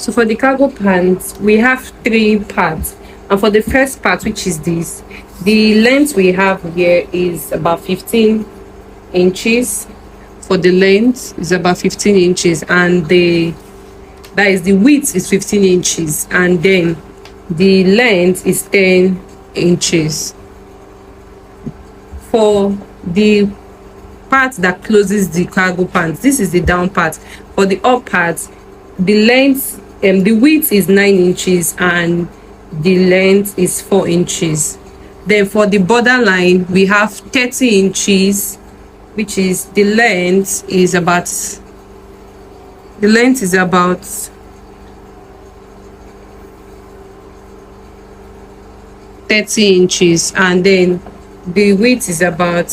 So for the cargo pants, we have 3 parts. And for the first part, which is this, the length we have here is about 15 inches. For the length is about 15 inches, and the width is 15 inches, and then the length is 10 inches. For the part that closes the cargo pants, this is the down part. For the up part, the length the width is 9 inches and the length is 4 inches. Then for the borderline, we have 30 inches, which is the length is about 30 inches, and then the width is about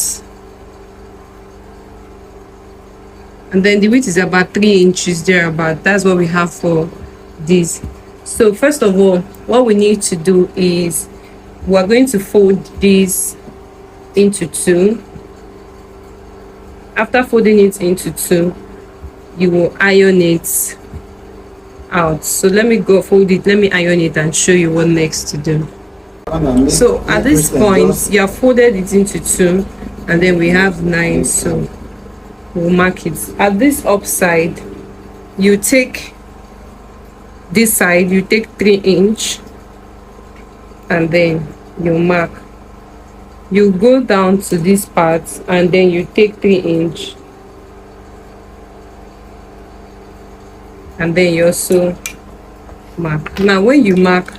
3 inches thereabout. That's what we have for this. So first of all, what we need to do is we're going to fold this into 2. After folding it into 2, you will iron it out. So let me go fold it, let me iron it and show you what next to do. So at this point, you have folded it into 2, and then we have 9, so we'll mark it. At this upside, you take this side, you take 3 inch, and then you mark. You go down to this part, and then you take 3 inch, and then you also mark. Now when you mark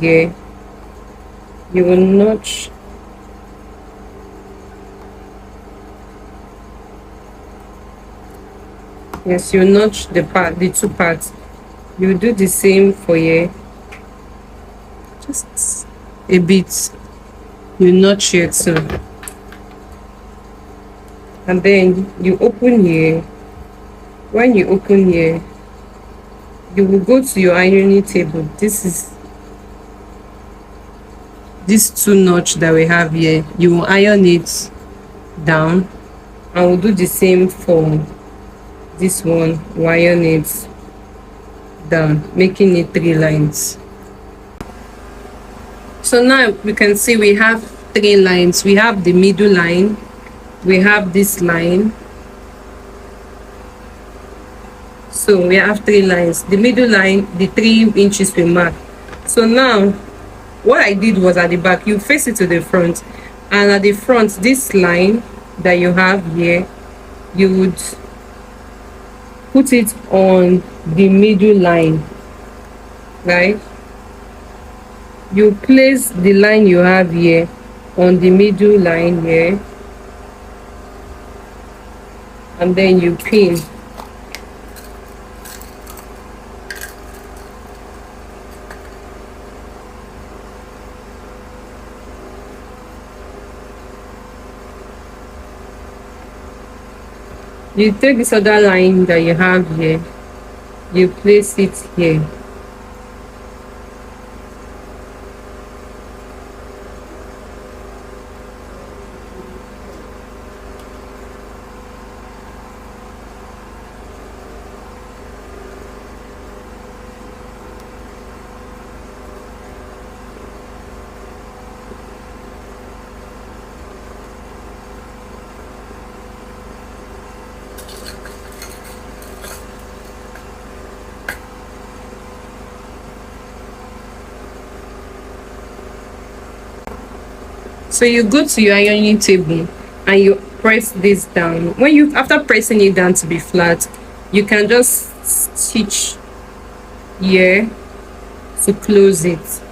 here, you will notch you notch the 2 parts. You do the same for here, just a bit. You notch here too, and then you open here. When you open here, you will go to your ironing table. This is these 2 notch that we have here. You will iron it down, and we'll do the same for this one. We'll iron it down, making it 3 lines. So now we can see we have 3 lines. We have the middle line, we have this line. So we have 3 lines. The middle line, the 3 inches we mark. So now what I did was, at the back, you face it to the front, and at the front, this line that you have here, you would put it on the middle line, right? You place the line you have here on the middle line here, and then you pin. You take this other line that you have here, you place it here. So you go to your ironing table and you press this down. When you, after pressing it down to be flat, you can just stitch here to close it.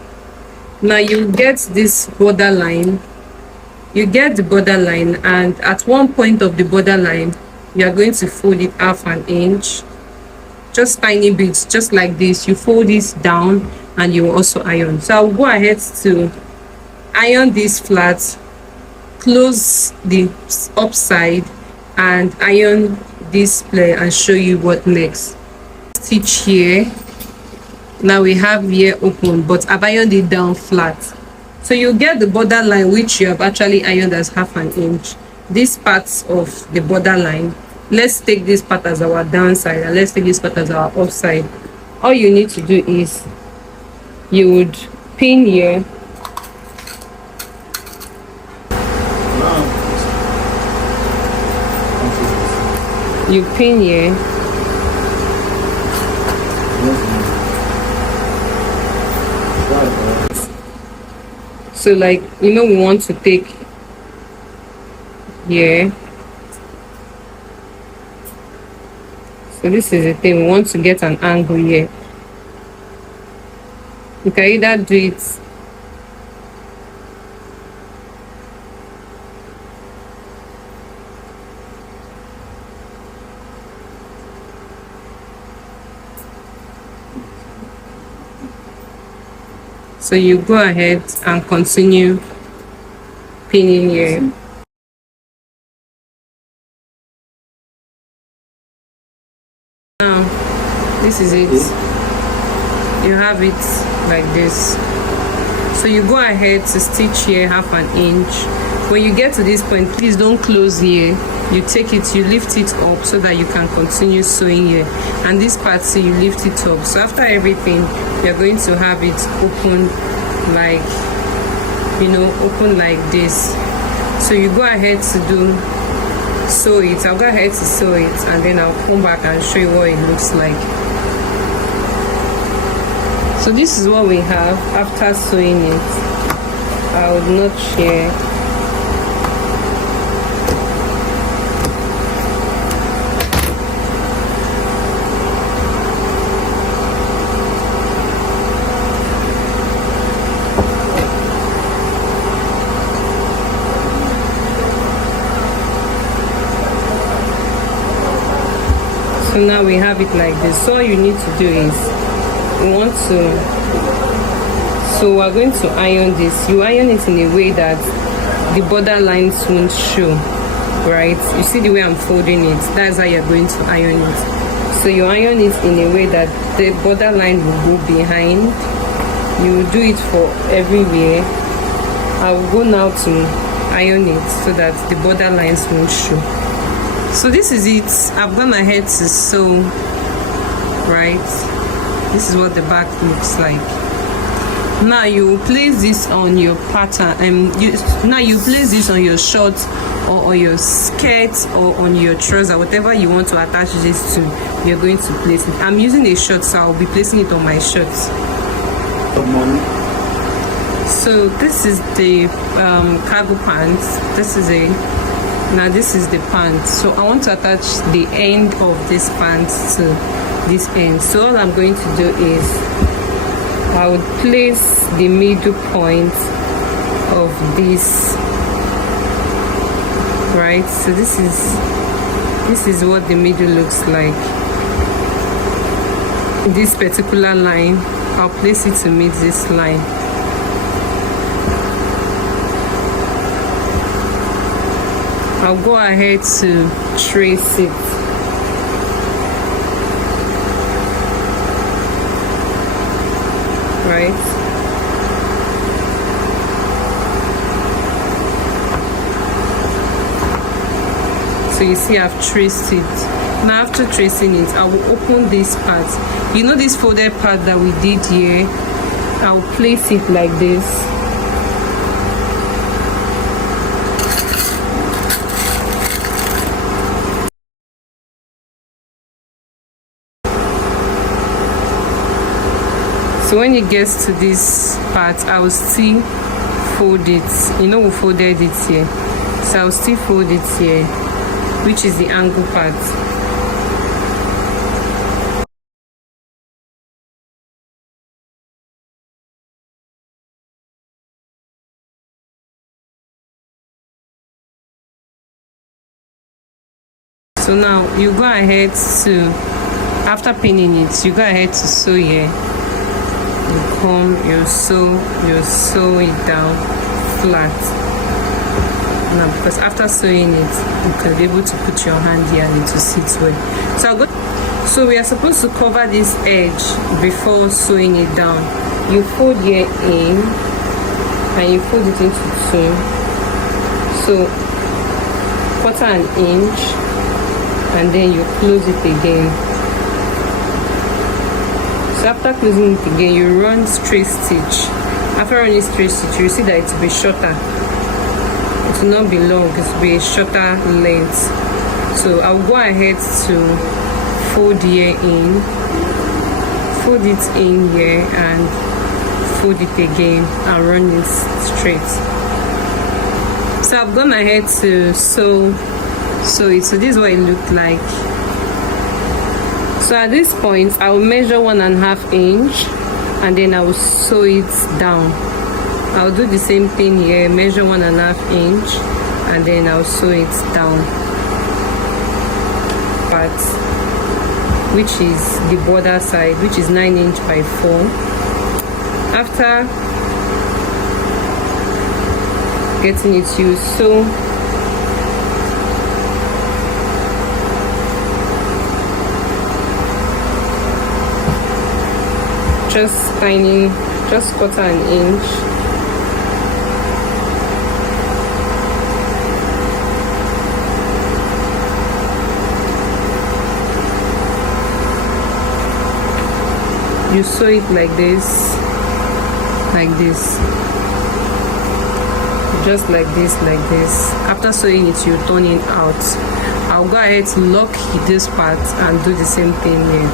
Now you get this border line. You get the border line, and at one point of the border line, you are going to fold it half an inch, just tiny bits, just like this. You fold this down and you also iron. So I'll go ahead to iron this flat, close the upside, and iron this plate and show you what next. Stitch here. Now we have here open, but I've ironed it down flat. So you get the border line, which you have actually ironed as half an inch. This part of the border line, let's take this part as our downside, and let's take this part as our upside. all you need to do is you would pin here. You pin here. So like, you know, we want to take here. So this is the thing, we want to get an angle here. You can either do it so you go ahead and continue pinning here. Now this is it. You have it like this. So you go ahead to stitch here 1/2 inch. When you get to this point, please don't close here. You take it, you lift it up so that you can continue sewing here, and this part, so you lift it up. So after everything, you're going to have it open, like, you know, open like this. So you go ahead to sew it. I'll go ahead to sew it, and then I'll come back and show you what it looks like. So this is what we have after sewing it. I would not share. So now we have it like this. So all you need to do is, so we're going to iron this. You iron it in a way that the border lines won't show, right? You see the way I'm folding it? That's how you're going to iron it. So you iron it in a way that the border line will go behind. You will do it for everywhere. I will go now to iron it so that the border lines won't show. So this is it. I've gone ahead to sew, right? This is what the back looks like. Now you place this on your pattern, and now you place this on your shorts or on your skirt or on your trouser, whatever you want to attach this to. You're going to place it. I'm using a short, so I'll be placing it on my shorts. So this is the cargo pants. This is the pants. So I want to attach the end of this pants to this end. So all I'm going to do is I would place the middle point of this, right? So this is what the middle looks like. This particular line, I'll place it to meet this line. I'll go ahead to trace it. Right? So you see I've traced it. Now after tracing it, I will open this part. You know this folded part that we did here? I'll place it like this. So when it gets to this part, I will still fold it. You know, we folded it here. So I'll still fold it here, which is the angle part. So now you go ahead to, after pinning it, you go ahead to sew here. You sew it down flat. Now because after sewing it, you can be able to put your hand here and it will sit well. So we are supposed to cover this edge before sewing it down. You fold here in and you fold it into two. So 1/4 inch, and then you close it again. So after closing it again, you run straight stitch. After running straight stitch, you see that it will be shorter. It will not be long, it will be a shorter length. So I'll go ahead to fold here in, fold it in here, and fold it again and run it straight. So I've gone ahead to sew it. So this is what it looked like. So at this point, I will measure 1.5 inch and then I will sew it down. I'll do the same thing here, measure 1.5 inch and then I'll sew it down part, which is the border side, which is 9 inch by 4. After getting it, you sew just tiny, just 1/4 inch. You sew it like this, just like this. After sewing it, you turn it out. I'll go ahead to lock this part and do the same thing here.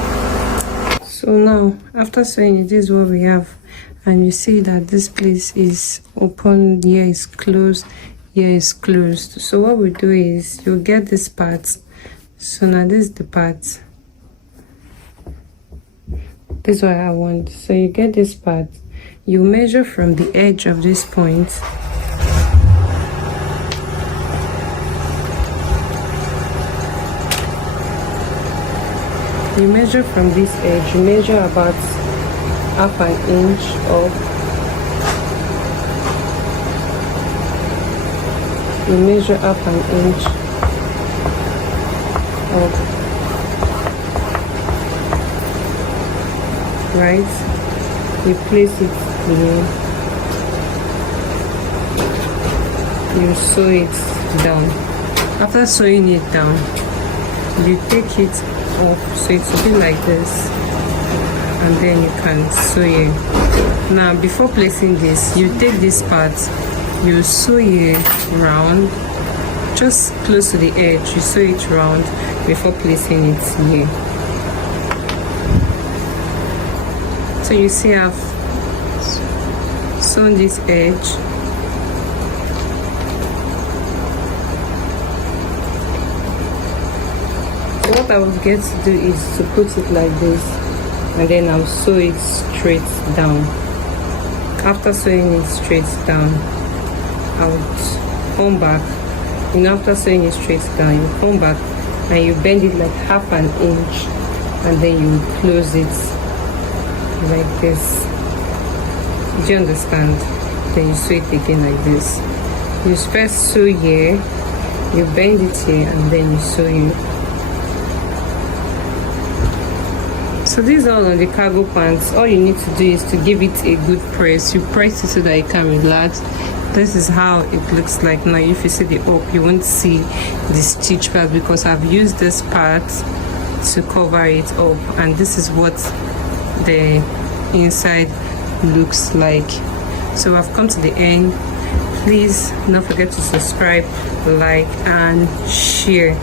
So now after sewing it, this is what we have, and you see that this place is open, here is closed, here is closed. So what we do is you get this part. So now this is the part, this is what I want. So you get this part, you measure from the edge of this point you measure from this edge, you measure about 1/2 inch up, you measure 1/2 inch up, right? You place it here, you sew it down. After sewing it down, you take it off, so it will be like this, and then you can sew it. Now before placing this, you take this part, you sew it round, just close to the edge, you sew it round before placing it here. So you see I've sewn this edge, what I will get to do is to put it like this, and then I'll sew it straight down. After sewing it straight down, I'll come back. After sewing it straight down, you come back and you bend it like 1/2 inch, and then you close it like this. Do you understand? Then you sew it again like this. You first sew here, you bend it here, and then you sew it. So this is all on the cargo pants. All you need to do is to give it a good press. You press it so that it can relax. This is how it looks like now. If you see the up, you won't see the stitch part because I've used this part to cover it up, and this is what the inside looks like. So I've come to the end. Please don't forget to subscribe, like and share.